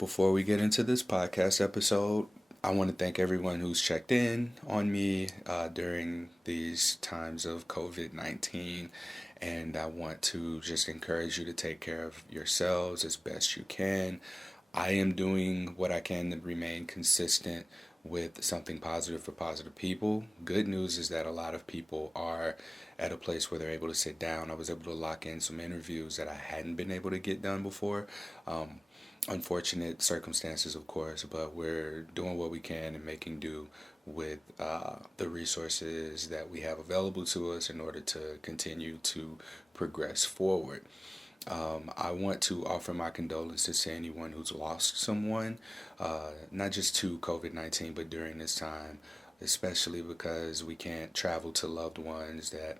Before we get into this podcast episode, I want to thank everyone who's checked in on me during these times of COVID 19. And I want to just encourage you to take care of yourselves as best you can. I am doing what I can to remain consistent with something positive for positive people. Good news is that a lot of people are at a place where they're able to sit down. I was able to lock in some interviews that I hadn't been able to get done before. Unfortunate circumstances, of course, but we're doing what we can and making do with the resources that we have available to us in order to continue to progress forward. I want to offer my condolences to anyone who's lost someone, not just to COVID 19, but during this time, especially because we can't travel to loved ones that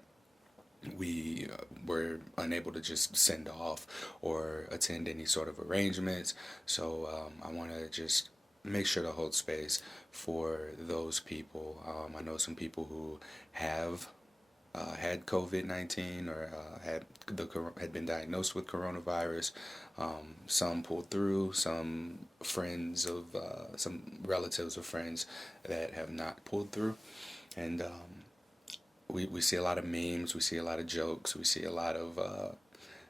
we were unable to just send off or attend any sort of arrangements. So I want to just make sure to hold space for those people. I know some people who have had COVID 19 or had been diagnosed with coronavirus. Some pulled through. Some relatives of friends that have not pulled through, and we see a lot of memes, we see a lot of jokes, we see a lot of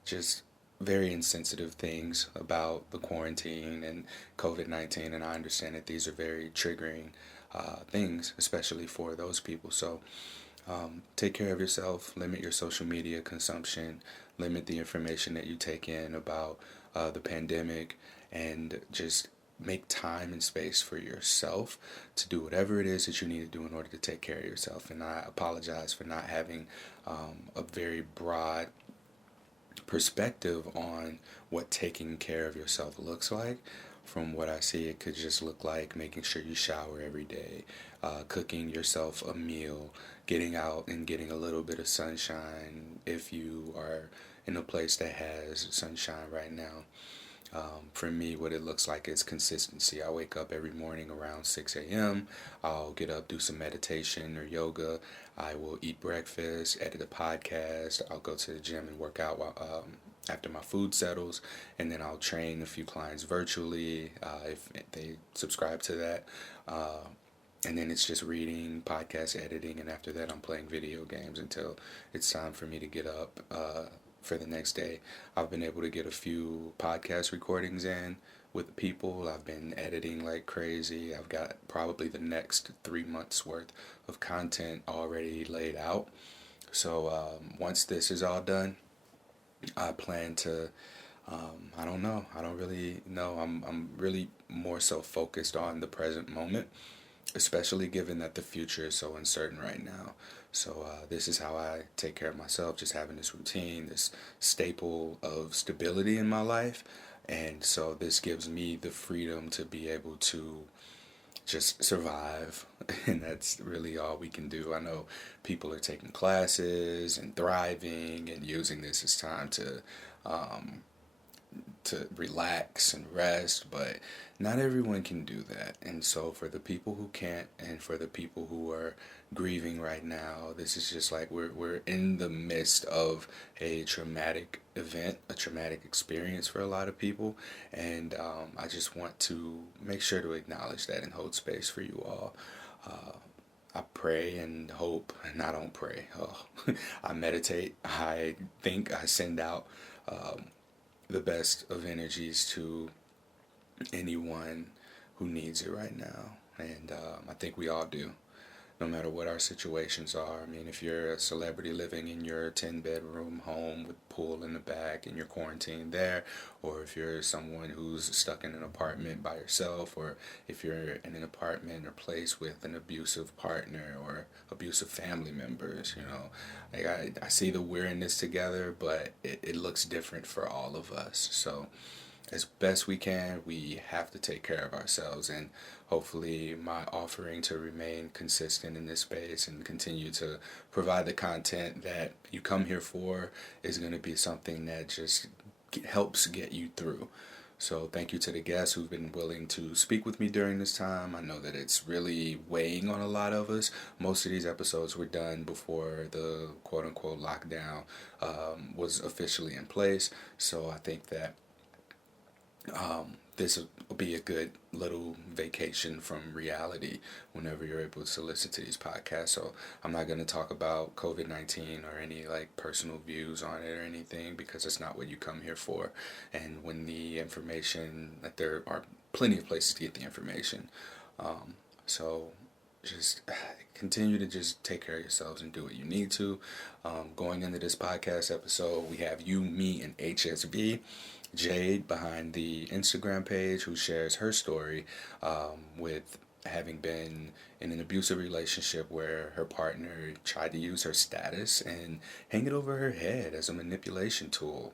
just very insensitive things about the quarantine and COVID 19. And I understand that these are very triggering things, especially for those people. So take care of yourself, limit your social media consumption, limit the information that you take in about the pandemic, and just make time and space for yourself to do whatever it is that you need to do in order to take care of yourself. And I apologize for not having a very broad perspective on what taking care of yourself looks like. From what I see, it could just look like making sure you shower every day, cooking yourself a meal, getting out and getting a little bit of sunshine if you are in a place that has sunshine right now. For me, what it looks like is consistency. I wake up every morning around 6 a.m. I'll get up, do some meditation or yoga. I will eat breakfast, edit a podcast. I'll go to the gym and work out after my food settles. And then I'll train a few clients virtually if they subscribe to that. And then it's just reading, podcast editing, and after that I'm playing video games until it's time for me to get up for the next day. I've been able to get a few podcast recordings in with people. I've been editing like crazy. I've got probably the next 3 months worth of content already laid out. So once this is all done, I plan to. I don't know. I don't really know. I'm really more so focused on the present moment, especially given that the future is so uncertain right now. So this is how I take care of myself, just having this routine, this staple of stability in my life. And so this gives me the freedom to be able to just survive. And that's really all we can do. I know people are taking classes and thriving and using this as time um, to relax and rest, but not everyone can do that. And so for the people who can't, and for the people who are grieving right now, this is just like we're in the midst of a traumatic event, a traumatic experience for a lot of people. And I just want to make sure to acknowledge that and hold space for you all. I pray and hope, and I don't pray. Oh, I meditate. I think. I send out the best of energies to anyone who needs it right now. And I think we all do, no matter what our situations are. I mean, if you're a celebrity living in your 10-bedroom home with pool in the back and you're quarantined there, or if you're someone who's stuck in an apartment by yourself, or if you're in an apartment or place with an abusive partner or abusive family members, like I see that we're in this together, but it looks different for all of us. So as best we can, we have to take care of ourselves. And hopefully my offering to remain consistent in this space and continue to provide the content that you come here for is going to be something that just helps get you through. So thank you to the guests who've been willing to speak with me during this time. I know that it's really weighing on a lot of us. Most of these episodes were done before the quote-unquote lockdown was officially in place. So I think that this will be a good little vacation from reality whenever you're able to listen to these podcasts. So I'm not going to talk about COVID-19 or any like personal views on it or anything, because it's not what you come here for. And when the information, that there are plenty of places to get the information. So just continue to just take care of yourselves and do what you need to. Going into this podcast episode, we have you, me, and HSV. Jade behind the Instagram page, who shares her story with having been in an abusive relationship where her partner tried to use her status and hang it over her head as a manipulation tool.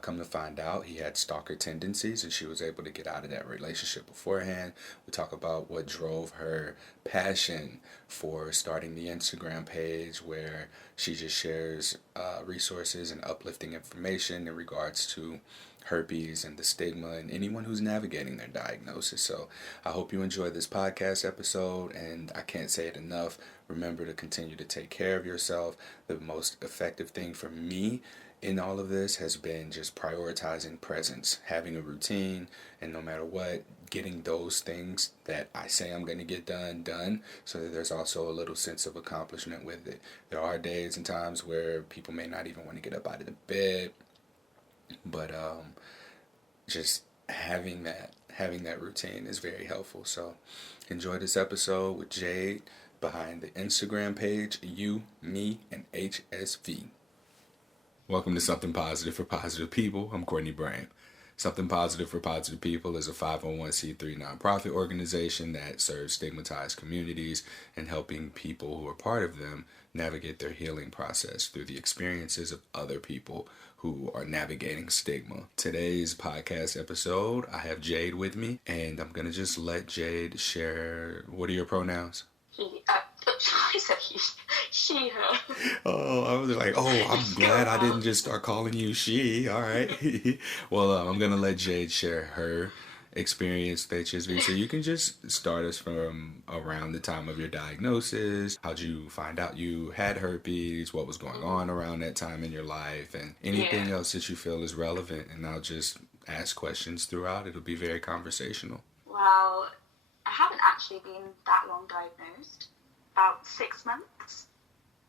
Come to find out, he had stalker tendencies, and she was able to get out of that relationship beforehand. We talk about what drove her passion for starting the Instagram page, where she just shares resources and uplifting information in regards to herpes and the stigma and anyone who's navigating their diagnosis. So I hope you enjoy this podcast episode, and I can't say it enough. Remember to continue to take care of yourself. The most effective thing for me in all of this has been just prioritizing presence, having a routine, and no matter what, getting those things that I say I'm going to get done, so that there's also a little sense of accomplishment with it. There are days and times where people may not even want to get up out of the bed, but just having that routine is very helpful. So enjoy this episode with Jade behind the Instagram page, You, Me, and HSV. Welcome to Something Positive for Positive People. I'm Courtney Brame. Something Positive for Positive People is a 501c3 nonprofit organization that serves stigmatized communities and helping people who are part of them navigate their healing process through the experiences of other people who are navigating stigma. Today's podcast episode, I have Jade with me, and I'm going to just let Jade share. What are your pronouns? I said she, her. Oh, I was like, I'm glad I didn't just start calling you she. All right. Well, I'm going to let Jade share her experience with HSV. So you can just start us from around the time of your diagnosis. How'd you find out you had herpes? What was going on around that time in your life? And anything else that you feel is relevant. And I'll just ask questions throughout. It'll be very conversational. Well, I haven't actually been that long diagnosed. About 6 months.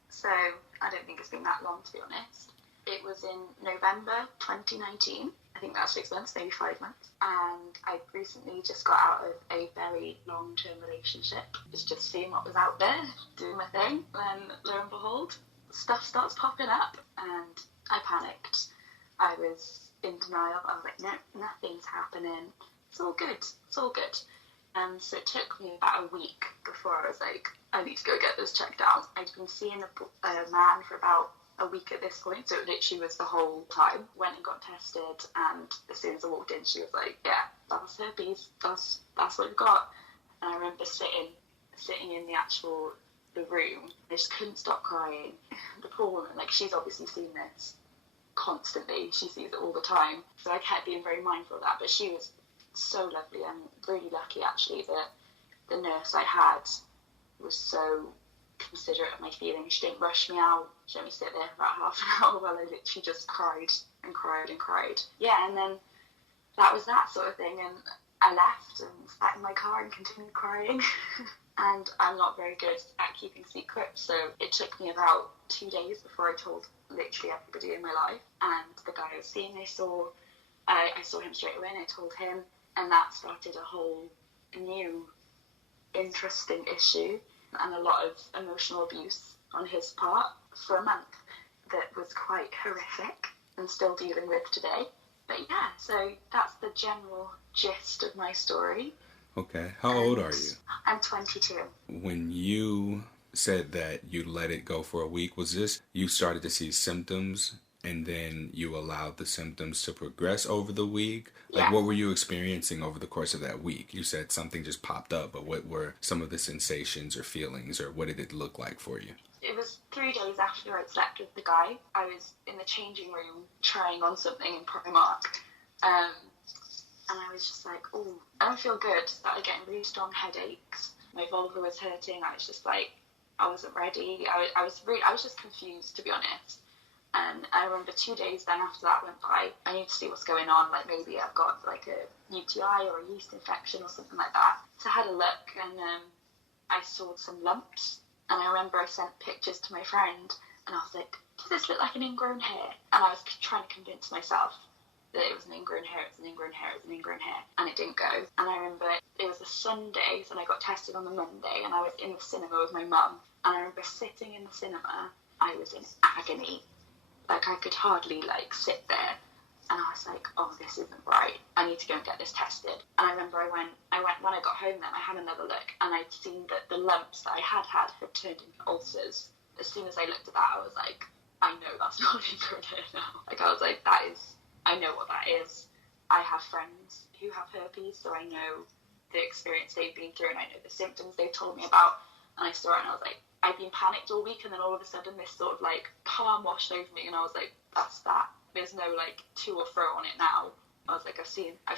So I don't think it's been that long, to be honest. It was in November 2019. I think that's 6 months, maybe 5 months. And I recently just got out of a very long-term relationship. Was just seeing what was out there, doing my thing. Then, lo and behold, stuff starts popping up. And I panicked. I was in denial. I was like, no, nothing's happening. It's all good. It's all good. And so it took me about a week before I was like, I need to go get this checked out. I'd been seeing a man for about a week at this point, so it literally was the whole time. Went and got tested, and as soon as I walked in, she was like, yeah, that's herpes, that's what you've got. And I remember sitting in the room. I just couldn't stop crying. The poor woman, like, she's obviously seen this constantly. She sees it all the time. So I kept being very mindful of that, but she was so lovely. I'm really lucky, actually, that the nurse I had was so considerate of my feelings. She didn't rush me out. She let me sit there for about half an hour while I literally just cried and cried and cried. Yeah, and then that was that sort of thing, and I left and sat in my car and continued crying. And I'm not very good at keeping secrets, so it took me about 2 days before I told literally everybody in my life. And the guy I was seeing, I saw him straight away, and I told him, and that started a whole new interesting issue and a lot of emotional abuse on his part for a month that was quite horrific and still dealing with today. But yeah, so that's the general gist of my story. Okay. How old are you? I'm 22. When you said that you let it go for a week, was this you started to see symptoms and then you allowed the symptoms to progress over the week? Like, Yeah. what were you experiencing over the course of that week? You said something just popped up, but what were some of the sensations or feelings, or what did it look like for you? It was 3 days after I'd slept with the guy. I was in the changing room trying on something in Primark. And I was just like, oh, I don't feel good. Started getting really strong headaches. My vulva was hurting. I was just like, I wasn't ready. I was just confused, to be honest. And I remember 2 days then after that went by, I need to see what's going on, like maybe I've got like a UTI or a yeast infection or something like that. So I had a look, and I saw some lumps, and I remember I sent pictures to my friend, and I was like, does this look like an ingrown hair? And I was trying to convince myself that it was an ingrown hair, it was an ingrown hair, it was an ingrown hair, and it didn't go. And I remember it was a Sunday, so I got tested on the Monday, and I was in the cinema with my mum, and I remember sitting in the cinema, I was in agony. Like, I could hardly, like, sit there. And I was like, oh, this isn't right. I need to go and get this tested. And I remember I went when I got home then, I had another look, and I'd seen that the lumps that I had turned into ulcers. As soon as I looked at that, I was like, I know that's not an ingrown hair now. Like, I was like, I know what that is. I have friends who have herpes, so I know the experience they've been through, and I know the symptoms they've told me about. And I saw it, and I was like, I've been panicked all week, and then all of a sudden this sort of like calm washed over me, and I was like, that's that. There's no like to or fro on it now. I was like, I've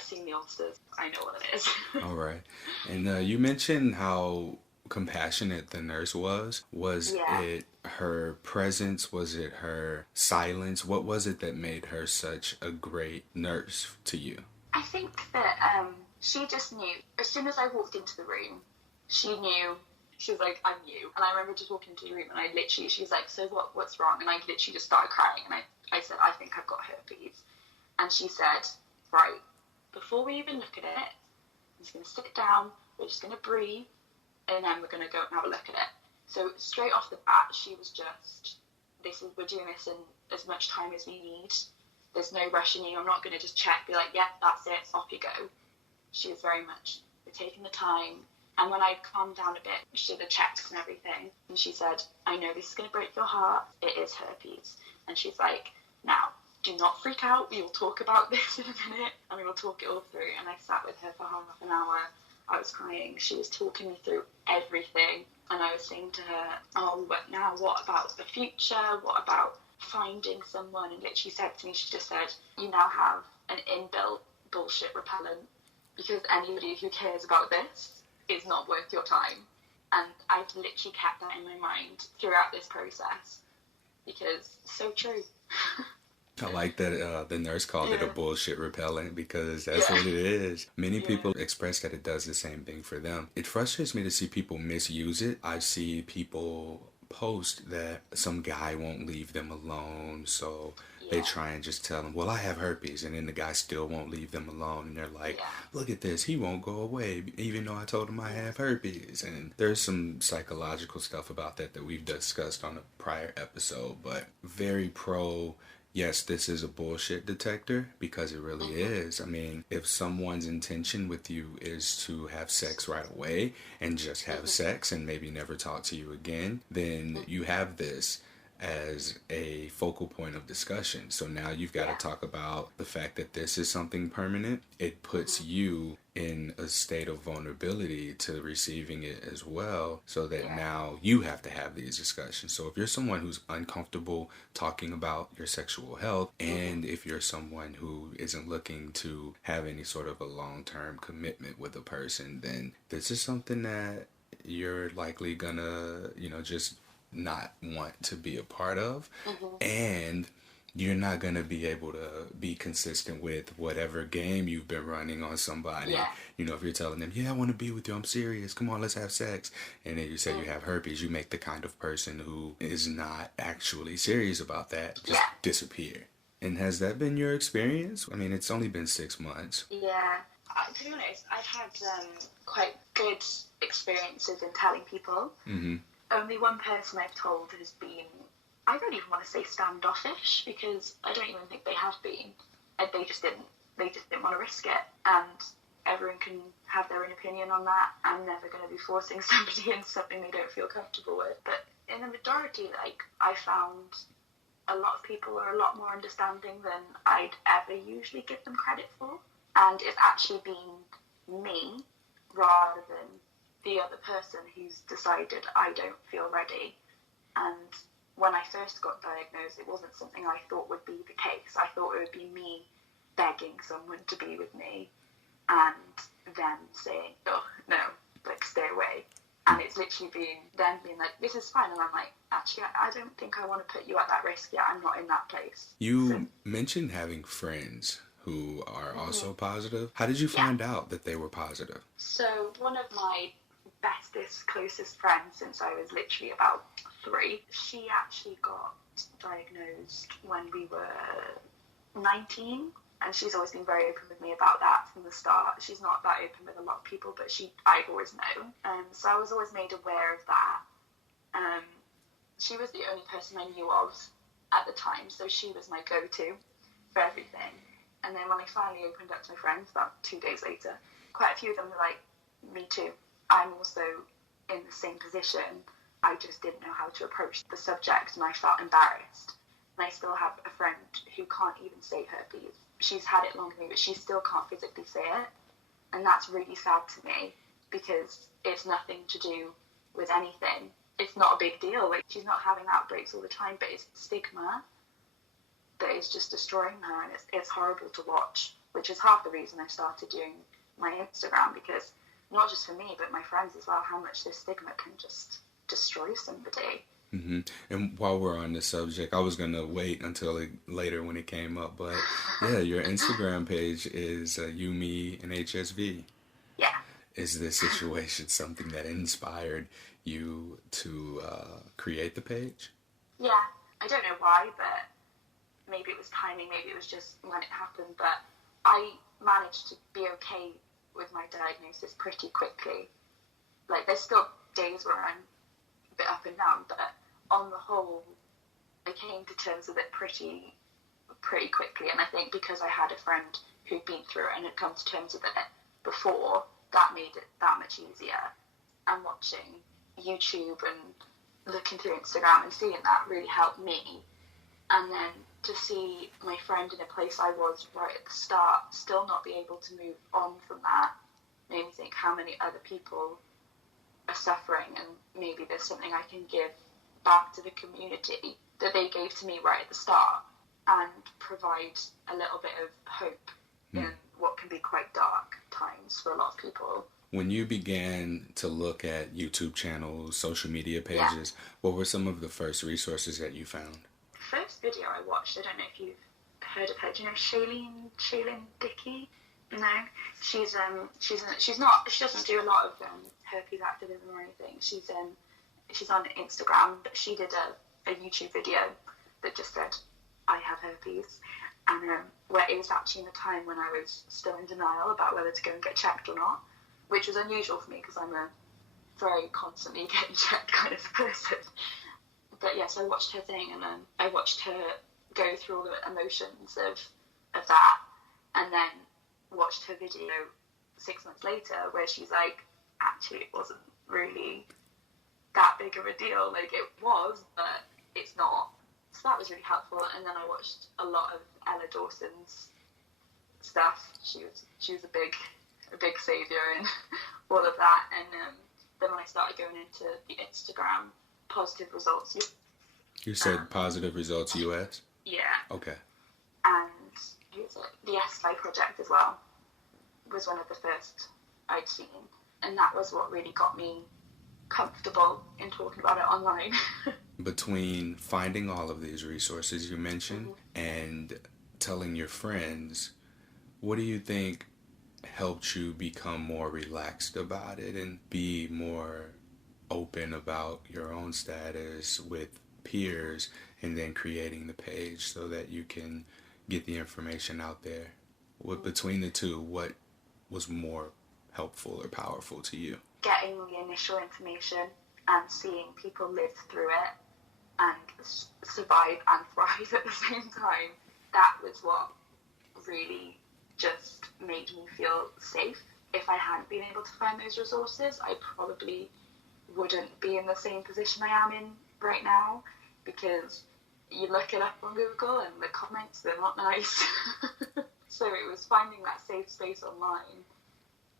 seen the ulcers. I know what it is. All right. And you mentioned how compassionate the nurse was. Was it her presence? Was it her silence? What was it that made her such a great nurse to you? I think that she just knew. As soon as I walked into the room, she knew. She was like, I'm you. And I remember just walking into the room, and she was like, so what's wrong? And I literally just started crying, and I said, I think I've got herpes. And she said, right, before we even look at it, I'm just going to sit down, we're just going to breathe, and then we're going to go and have a look at it. So straight off the bat, she was just, we're doing this in as much time as we need. There's no rushing you. I'm not going to just check, be like, yeah, that's it, off you go. She was very much, we're taking the time. And when I calmed down a bit, she did the checks and everything, and she said, I know this is going to break your heart, it is herpes. And she's like, now, do not freak out, we will talk about this in a minute, and we will talk it all through. And I sat with her for half an hour, I was crying, she was talking me through everything, and I was saying to her, oh, but now what about the future, what about finding someone? And literally said to me, she just said, you now have an inbuilt bullshit repellent, because anybody who cares about this is not worth your time. And I've literally kept that in my mind throughout this process, because it's so true. I like that the nurse called it a bullshit repellent, because that's what it is. Many people express that it does the same thing for them. It frustrates me to see people misuse it. I see people post that some guy won't leave them alone, so they try and just tell him, well, I have herpes, and then the guy still won't leave them alone, and they're like, look at this, he won't go away, even though I told him I have herpes. And there's some psychological stuff about that we've discussed on a prior episode, but very pro, yes, this is a bullshit detector, because it really is. I mean, if someone's intention with you is to have sex right away and just have sex and maybe never talk to you again, then you have this as a focal point of discussion. So now you've got to talk about the fact that this is something permanent. It puts you in a state of vulnerability to receiving it as well, so that now you have to have these discussions. So if you're someone who's uncomfortable talking about your sexual health, and if you're someone who isn't looking to have any sort of a long-term commitment with a person, then this is something that you're likely gonna, just not want to be a part of. And you're not going to be able to be consistent with whatever game you've been running on somebody. If you're telling them, I want to be with you, I'm serious, come on, let's have sex, and then you say you have herpes, you make the kind of person who is not actually serious about that just disappear. And has that been your experience? I mean, it's only been 6 months. To be honest, I've had quite good experiences in telling people. Only one person I've told has been, I don't even want to say standoffish, because I don't even think they have been. They just didn't want to risk it. And everyone can have their own opinion on that. I'm never going to be forcing somebody into something they don't feel comfortable with. But in the majority, I found a lot of people are a lot more understanding than I'd ever usually give them credit for. And it's actually been me rather than the other person who's decided I don't feel ready. And when I first got diagnosed, it wasn't something I thought would be the case. I thought it would be me begging someone to be with me and them saying, oh, no, stay away. And it's literally been them being like, this is fine. And I'm like, actually, I don't think I want to put you at that risk yet. I'm not in that place. You mentioned having friends who are also positive. How did you find out that they were positive? So one of my bestest, closest friends since I was literally about 3, she actually got diagnosed when we were 19. And she's always been very open with me about that from the start. She's not that open with a lot of people, but I've always known. So I was always made aware of that. She was the only person I knew of at the time, so she was my go-to for everything. And then when I finally opened up to my friends about 2 days later, quite a few of them were like, me too. I'm also in the same position. I just didn't know how to approach the subject, and I felt embarrassed. And I still have a friend who can't even say herpes. She's had it longer than me, but she still can't physically say it. And that's really sad to me, because it's nothing to do with anything. It's not a big deal. Like, she's not having outbreaks all the time, but it's the stigma that is just destroying her, and it's horrible to watch, which is half the reason I started doing my Instagram, because not just for me, but my friends as well, how much this stigma can just destroy somebody. Mm-hmm. And while we're on this subject, I was going to wait until later when it came up, but yeah, your Instagram page is You, Me, and HSV. Yeah. Is this situation something that inspired you to create the page? Yeah, I don't know why, but maybe it was timing, maybe it was just when it happened, but I managed to be okay with my diagnosis pretty quickly. Like, there's still days where I'm a bit up and down, but on the whole, I came to terms with it pretty quickly. And I think because I had a friend who'd been through it and had come to terms with it before, that made it that much easier. And watching YouTube and looking through Instagram and seeing that really helped me. And then to see my friend in a place I was right at the start, still not be able to move on from that, made me think how many other people are suffering, and maybe there's something I can give back to the community that they gave to me right at the start, and provide a little bit of hope in what can be quite dark times for a lot of people. When you began to look at YouTube channels, social media pages, what were some of the first resources that you found? The first video I watched, I don't know if you've heard of her. Do you know Shailene Dickey? No, she doesn't do a lot of herpes activism or anything. She's on Instagram, but she did a YouTube video that just said, I have herpes. And where it was actually in the time when I was still in denial about whether to go and get checked or not, which was unusual for me because I'm a very constantly getting checked kind of person. But yes, I watched her thing, and I watched her go through all the emotions of that, and then watched her video 6 months later where she's like, actually it wasn't really that big of a deal. Like, it was, but it's not. So that was really helpful. And then I watched a lot of Ella Dawson's stuff. She was a big saviour in all of that. And then when I started going into the Instagram positive results, you said positive results US? Yeah. Okay. And who's it? The SPFPP project as well was one of the first I'd seen, and that was what really got me comfortable in talking about it online. Between finding all of these resources you mentioned and telling your friends, what do you think helped you become more relaxed about it and be more open about your own status with peers, and then creating the page so that you can get the information out there? Between the two, what was more helpful or powerful to you? Getting the initial information and seeing people live through it and survive and thrive at the same time, that was what really just made me feel safe. If I hadn't been able to find those resources, I probably wouldn't be in the same position I am in right now, because you look it up on Google and the comments, they're not nice. So it was finding that safe space online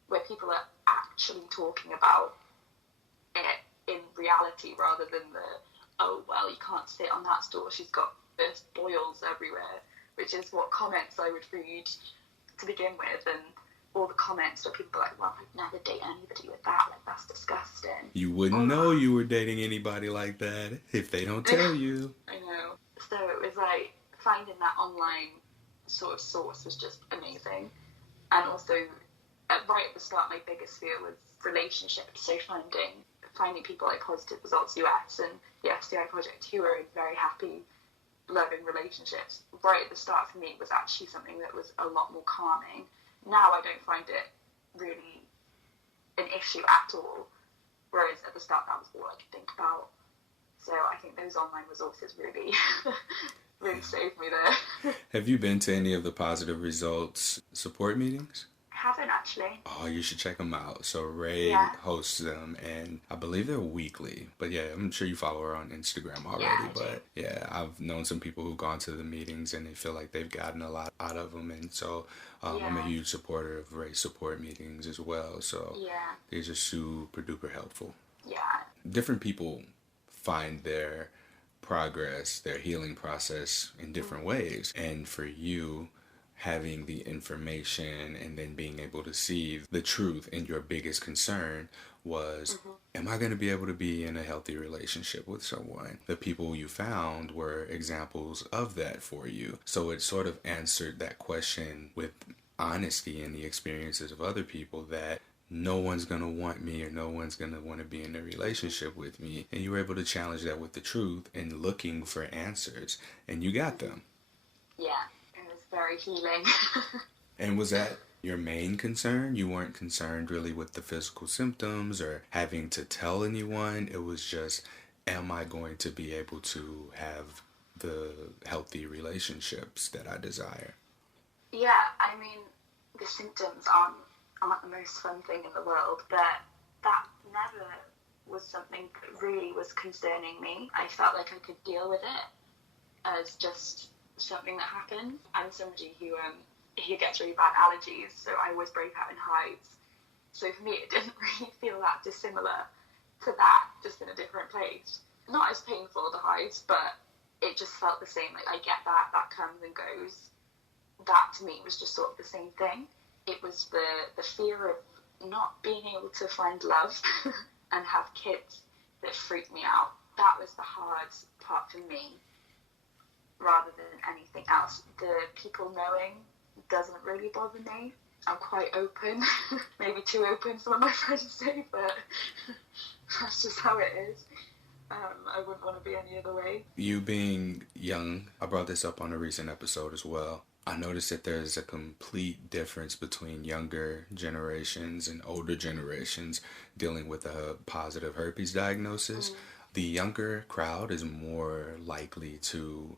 where people are actually talking about it in reality, rather than the, oh, well, you can't sit on that store, she's got burst boils everywhere, which is what comments I would read to begin with. And all the comments where people are like, well, I'd never date anybody with that, like, that's disgusting. You wouldn't know you were dating anybody like that if they don't tell you. I know. So it was like finding that online sort of source was just amazing. And also, right at the start, my biggest fear was relationships. So finding people like Positive Results US and the SDI Project who were in very happy, loving relationships, right at the start for me was actually something that was a lot more calming. Now I don't find it really an issue at all, whereas at the start that was all I could think about. So I think those online resources really, really saved me there. Have you been to any of the Positive Results support meetings? Haven't actually. Oh, you should check them out. So Ray hosts them, and I believe they're weekly. But yeah, I'm sure you follow her on Instagram already. Yeah, but yeah, I've known some people who've gone to the meetings, and they feel like they've gotten a lot out of them. And so I'm a huge supporter of Ray's support meetings as well. So they're just super duper helpful. Yeah. Different people find their progress, their healing process in different ways. And for you, having the information and then being able to see the truth in your biggest concern was, am I going to be able to be in a healthy relationship with someone? The people you found were examples of that for you. So it sort of answered that question with honesty in the experiences of other people that no one's going to want me or no one's going to want to be in a relationship with me. And you were able to challenge that with the truth and looking for answers. And you got them. Yeah. Very healing. And was that your main concern? You weren't concerned really with the physical symptoms or having to tell anyone. It was just, am I going to be able to have the healthy relationships that I desire? Yeah, I mean, the symptoms aren't the most fun thing in the world, but that never was something that really was concerning me. I felt like I could deal with it as just something that happened. I'm somebody who gets really bad allergies, so I always break out in hives. So for me, it didn't really feel that dissimilar to that, just in a different place. Not as painful, the hives, but it just felt the same. Like, I get that comes and goes. That to me was just sort of the same thing. It was the fear of not being able to find love and have kids that freaked me out. That was the hard part for me, rather than anything else. The people knowing doesn't really bother me. I'm quite open, maybe too open, some of my friends say, but that's just how it is. I wouldn't want to be any other way. You being young, I brought this up on a recent episode as well. I noticed that there's a complete difference between younger generations and older generations dealing with a positive herpes diagnosis. The younger crowd is more likely to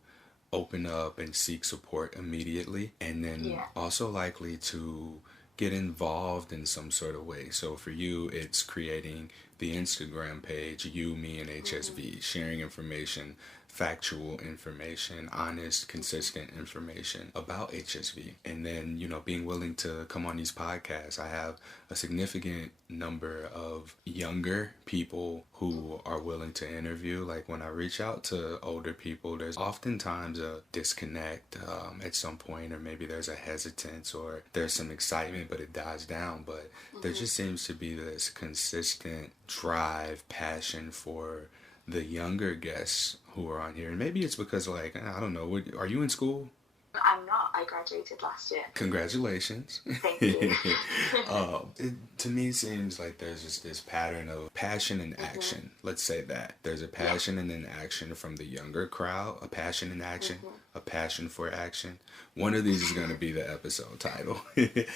open up and seek support immediately, and then also likely to get involved in some sort of way. So for you, it's creating the Instagram page, You, Me, and HSV, sharing information, factual information, honest, consistent information about HSV. And then, being willing to come on these podcasts. I have a significant number of younger people who are willing to interview. Like when I reach out to older people, there's oftentimes a disconnect at some point, or maybe there's a hesitance or there's some excitement, but it dies down. But there just seems to be this consistent drive, passion for the younger guests who are on here. And maybe it's because, I don't know, are you in school? I'm not. I graduated last year. Congratulations. Thank you. To me, it seems like there's just this pattern of passion and action. Let's say that. There's a passion and an action from the younger crowd, a passion and action, a passion for action. One of these is going to be the episode title. But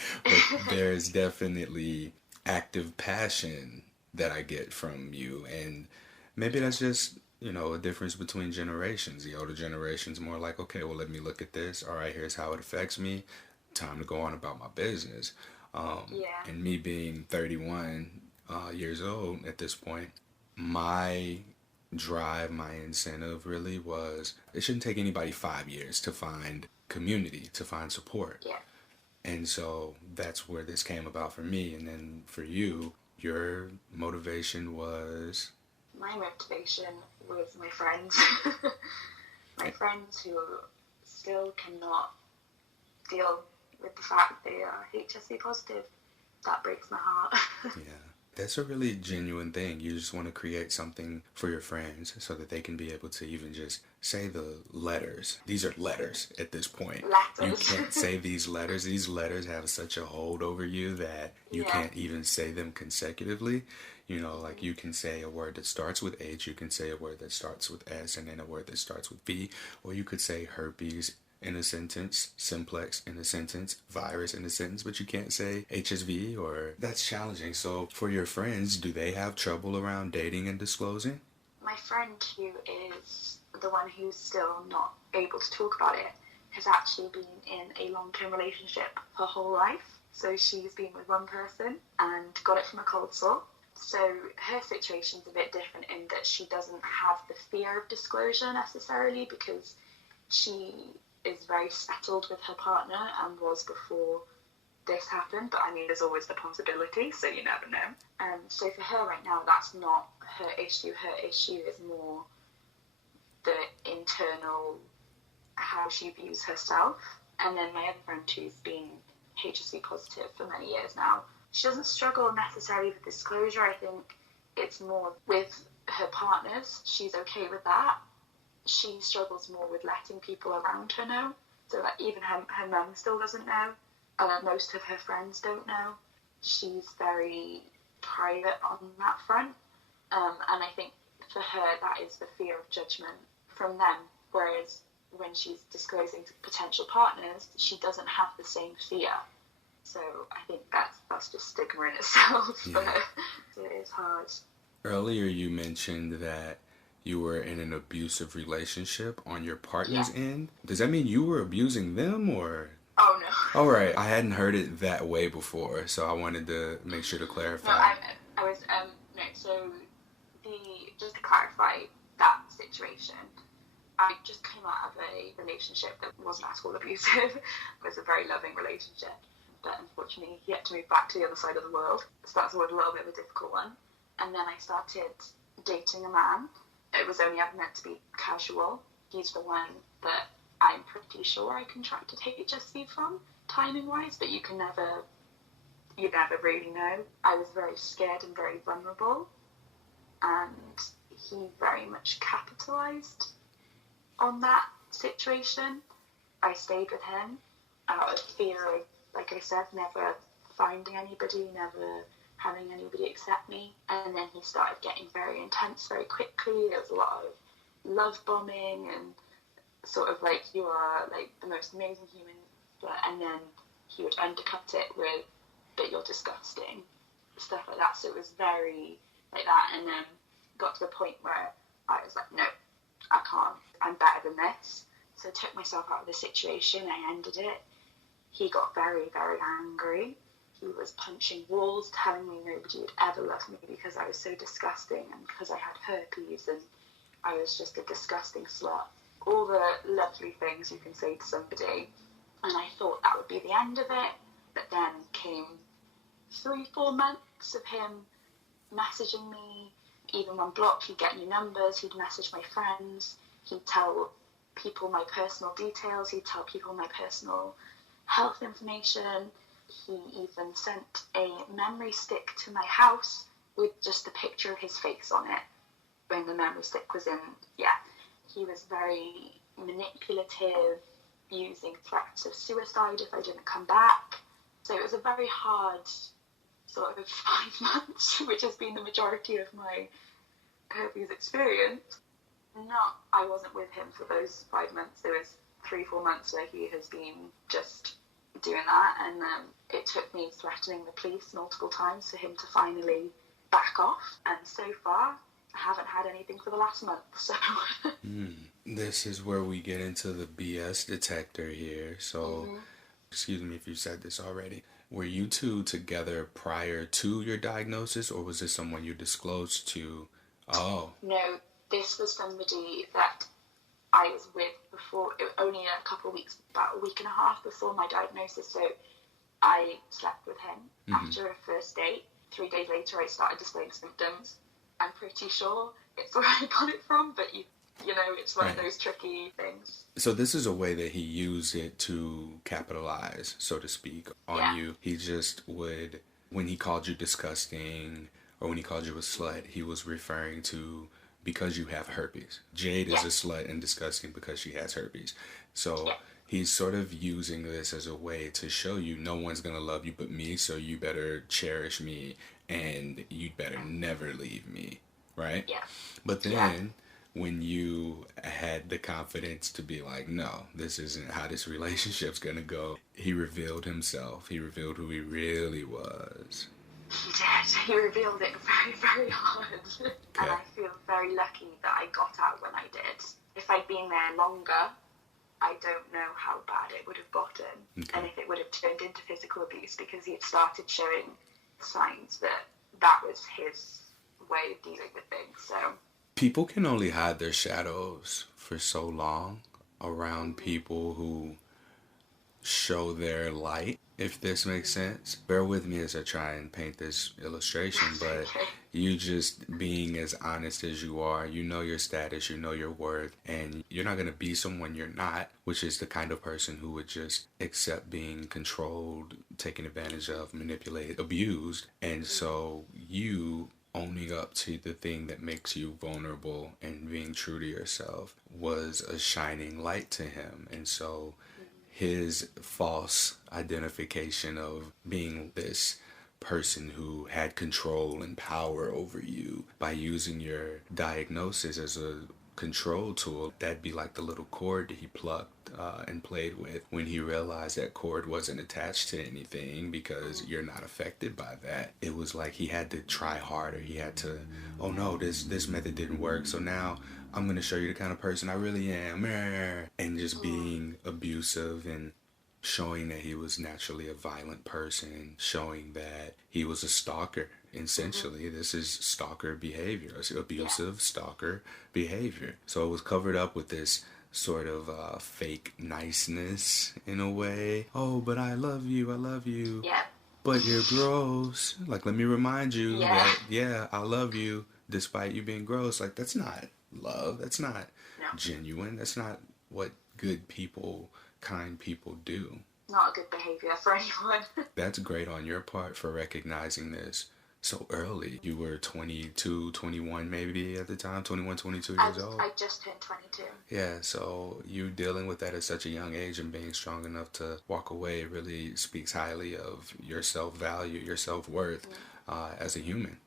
there's definitely active passion that I get from you. And maybe that's just, a difference between generations. The older generation's more like, okay, well, let me look at this. All right, here's how it affects me. Time to go on about my business. And me being 31 years old at this point, my drive, my incentive really was, it shouldn't take anybody 5 years to find community, to find support. Yeah. And so that's where this came about for me. And then for you, your motivation was? My motivation was my friends. My friends who still cannot deal with the fact they are HSV positive. That breaks my heart. Yeah. That's a really genuine thing. You just want to create something for your friends so that they can be able to even just say the letters. These are letters at this point. You Letters. can't say these letters. These letters have such a hold over you that you Yeah. can't even say them consecutively. You know, like you can say a word that starts with H, you can say a word that starts with S, and then a word that starts with V, or you could say herpes in a sentence, simplex in a sentence, virus in a sentence, but you can't say HSV, or that's challenging. So for your friends, do they have trouble around dating and disclosing? My friend, who is the one who's still not able to talk about it, has actually been in a long-term relationship her whole life. So she's been with one person and got it from a cold sore. So her situation's a bit different in that she doesn't have the fear of disclosure necessarily, because she is very settled with her partner and was before this happened. But I mean, there's always the possibility, so you never know. So for her right now, that's not her issue. Her issue is more the internal, how she views herself. And then my other friend, who's been HSV positive for many years now, she doesn't struggle necessarily with disclosure. I think it's more with her partners. She's okay with that. She struggles more with letting people around her know. So that even her mum still doesn't know. Most of her friends don't know. She's very private on that front. And I think for her, that is the fear of judgment from them. Whereas when she's disclosing to potential partners, she doesn't have the same fear. So I think that's just stigma in itself. Yeah. So it is hard. Earlier you mentioned that you were in an abusive relationship on your partner's end. Does that mean you were abusing them, or? Oh, no. All right, I hadn't heard it that way before, so I wanted to make sure to clarify. No, I was, no, so just to clarify that situation, I just came out of a relationship that wasn't at all abusive. It was a very loving relationship, but unfortunately he had to move back to the other side of the world, so that's always a little bit of a difficult one. And then I started dating a man. It was only ever meant to be casual. He's the one that I'm pretty sure I contracted HSV from, timing-wise, but you never really know. I was very scared and very vulnerable, and he very much capitalised on that situation. I stayed with him out of fear of, like I said, never finding anybody, never having anybody accept me. And then he started getting very intense very quickly. There was a lot of love bombing and sort of like, you are like the most amazing human, and then he would undercut it with, but you're disgusting, stuff like that. So it was very like that. And then got to the point where I was like, no, I can't, I'm better than this. So I took myself out of the situation, I ended it. He got very, very angry. He was punching walls, telling me nobody would ever love me because I was so disgusting and because I had herpes and I was just a disgusting slut. All the lovely things you can say to somebody. And I thought that would be the end of it. But then came 3-4 months of him messaging me. Even when blocked, he'd get new numbers, he'd message my friends, he'd tell people my personal details, he'd tell people my personal health information. He even sent a memory stick to my house with just a picture of his face on it when the memory stick was in. Yeah, he was very manipulative, using threats of suicide if I didn't come back. So it was a very hard sort of 5 months, which has been the majority of my herpes experience. I wasn't with him for those 5 months. There was 3-4 months where he has been just doing that, and it took me threatening the police multiple times for him to finally back off. And so far, I haven't had anything for the last month. So This is where we get into the BS detector here. So, excuse me if you said this already. Were you two together prior to your diagnosis, or was this someone you disclosed to? Oh. No, this was somebody that I was with before, only a couple of weeks, about a week and a half before my diagnosis. So I slept with him after a first date. 3 days later, I started displaying symptoms. I'm pretty sure it's where I got it from, but you know, it's one of those tricky things. So this is a way that he used it to capitalize, so to speak, on you. He just would, when he called you disgusting, or when he called you a slut, he was referring to because you have herpes. Jade is Yeah. a slut and disgusting because she has herpes. So Yeah. he's sort of using this as a way to show you no one's going to love you but me, so you better cherish me and you'd better never leave me, right? Yeah. But Yeah. then when you had the confidence to be like, no, this isn't how this relationship's going to go, he revealed himself. He revealed who he really was. He did. He revealed it very, very hard. Okay. And I feel very lucky that I got out when I did. If I'd been there longer, I don't know how bad it would have gotten. Okay. And if it would have turned into physical abuse, because he had started showing signs that that was his way of dealing with things. So People can only hide their shadows for so long around people who show their light, if this makes sense. Bear with me as I try and paint this illustration, but okay. you just being as honest as you are, you know your status, you know your worth, and you're not going to be someone you're not, which is the kind of person who would just accept being controlled, taken advantage of, manipulated, abused. And so you owning up to the thing that makes you vulnerable and being true to yourself was a shining light to him. And so his false identification of being this person who had control and power over you by using your diagnosis as a control tool, that'd be like the little cord that he plucked and played with when he realized that cord wasn't attached to anything because you're not affected by that. It was like he had to try harder. He had to, oh no, this method didn't work, so now I'm going to show you the kind of person I really am. And just being abusive and showing that he was naturally a violent person, showing that he was a stalker. Essentially, this is stalker behavior, abusive stalker behavior. So it was covered up with this sort of fake niceness in a way. Oh, but I love you, I love you. Yeah. But you're gross. Like, let me remind you Yeah. that, yeah, I love you despite you being gross. Like, that's not love. That's not genuine. That's not what good people, kind people do. Not a good behavior for anyone. That's great on your part for recognizing this so early. You were 22, 21 maybe at the time, 21, 22 years old. I just turned 22. Yeah, so you dealing with that at such a young age and being strong enough to walk away really speaks highly of your self-value, your self-worth as a human.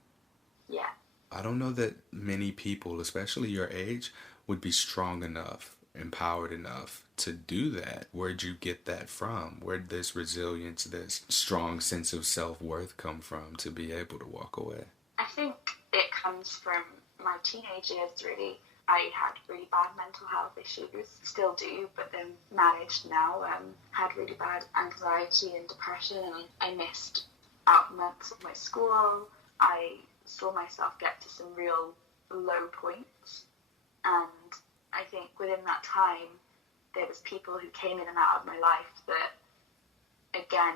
Yeah. I don't know that many people, especially your age, would be strong enough, empowered enough to do that. Where'd you get that from? Where'd this resilience, this strong sense of self-worth come from to be able to walk away? I think it comes from my teenage years, really. I had really bad mental health issues, still do, but they're managed now. Had really bad anxiety and depression, and I missed out months of my school. I saw myself get to some real low points, and I think within that time there was people who came in and out of my life that again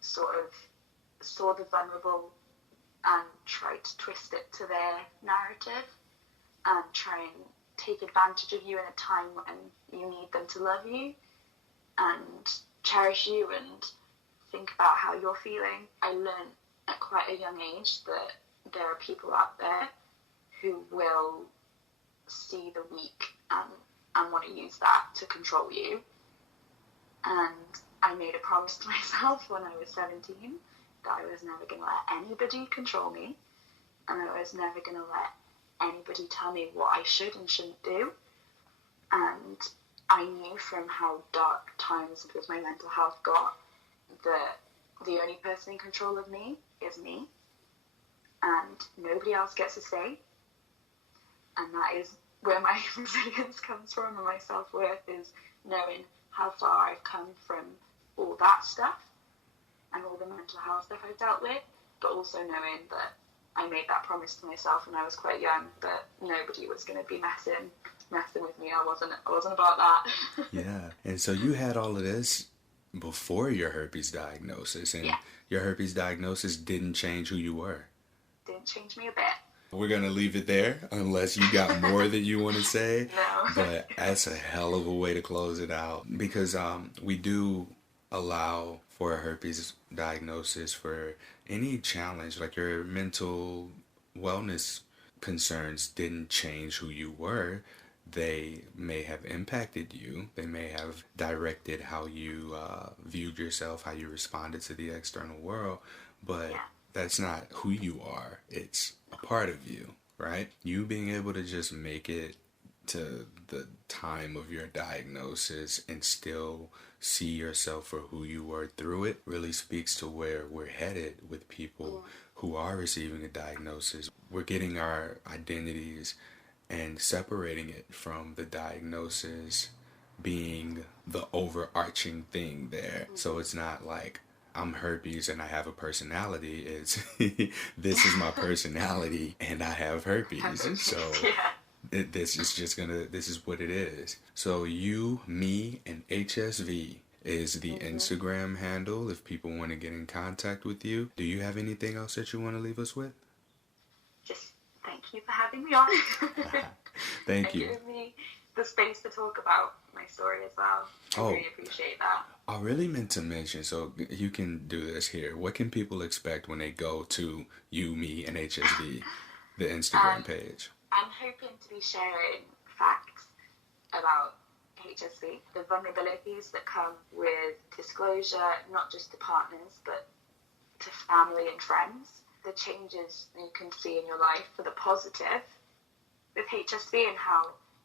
sort of saw the vulnerable and tried to twist it to their narrative and try and take advantage of you in a time when you need them to love you and cherish you and think about how you're feeling. I learned at quite a young age that there are people out there who will see the weak and want to use that to control you. And I made a promise to myself when I was 17 that I was never going to let anybody control me, and I was never going to let anybody tell me what I should and shouldn't do. And I knew from how dark times with my mental health got that the only person in control of me is me, and nobody else gets a say. And that is where my resilience comes from, and my self-worth is knowing how far I've come from all that stuff and all the mental health stuff I've dealt with, but also knowing that I made that promise to myself when I was quite young that nobody was going to be messing with me. I wasn't about that. Yeah. And so you had all of this before your herpes diagnosis, and your herpes diagnosis didn't change who you were. Didn't change me a bit. We're going to leave it there unless you got more that you want to say. No. But that's a hell of a way to close it out, because we do allow for a herpes diagnosis for any challenge, like your mental wellness concerns didn't change who you were. They may have impacted you. They may have directed how you viewed yourself, how you responded to the external world, but Yeah. that's not who you are. It's a part of you, right? You being able to just make it to the time of your diagnosis and still see yourself for who you were through it really speaks to where we're headed with people who are receiving a diagnosis. We're getting our identities and separating it from the diagnosis being the overarching thing there. So it's not like I'm herpes and I have a personality. It's this is my personality and I have herpes. So Yeah. this is what it is. So you, me, and HSV is the Instagram handle if people want to get in contact with you. Do you have anything else that you want to leave us with? Just thank you for having me on. Thank and you. giving me the space to talk about my story as well. I really appreciate that. I really meant to mention, so you can do this here. What can people expect when they go to you, me, and HSV, the Instagram page? I'm hoping to be sharing facts about HSV, the vulnerabilities that come with disclosure, not just to partners, but to family and friends, the changes you can see in your life for the positive with HSV and how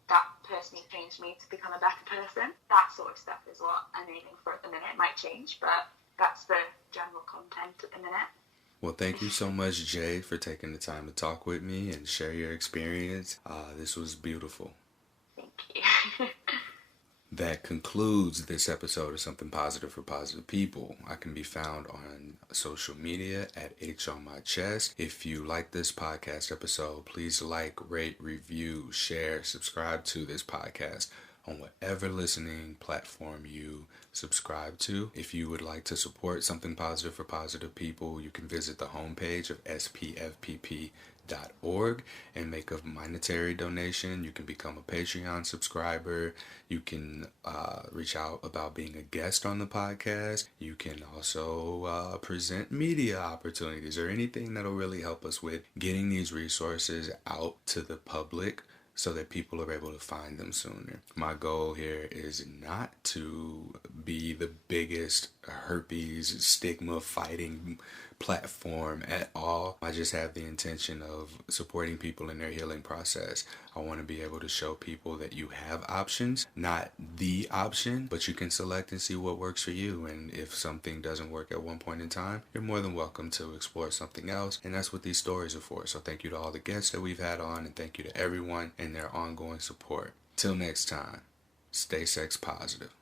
that personally changed me to become a better person. That sort of stuff is what I'm aiming for at the minute. It might change, but that's the general content at the minute. Well, thank you so much, Jay, for taking the time to talk with me and share your experience. This was beautiful. Thank you. That concludes this episode of Something Positive for Positive People. I can be found on social media at H on my chest. If you like this podcast episode, please like, rate, review, share, subscribe to this podcast on whatever listening platform you subscribe to. If you would like to support Something Positive for Positive People, you can visit the homepage of SPFPP.org and make a monetary donation. You can become a Patreon subscriber. You can reach out about being a guest on the podcast. You can also present media opportunities or anything that'll really help us with getting these resources out to the public so that people are able to find them sooner. My goal here is not to be the biggest herpes stigma fighting platform at all. I just have the intention of supporting people in their healing process. I want to be able to show people that you have options, not the option, but you can select and see what works for you. And if something doesn't work at one point in time, you're more than welcome to explore something else. And that's what these stories are for. So thank you to all the guests that we've had on, and thank you to everyone and their ongoing support. Till next time, stay sex positive.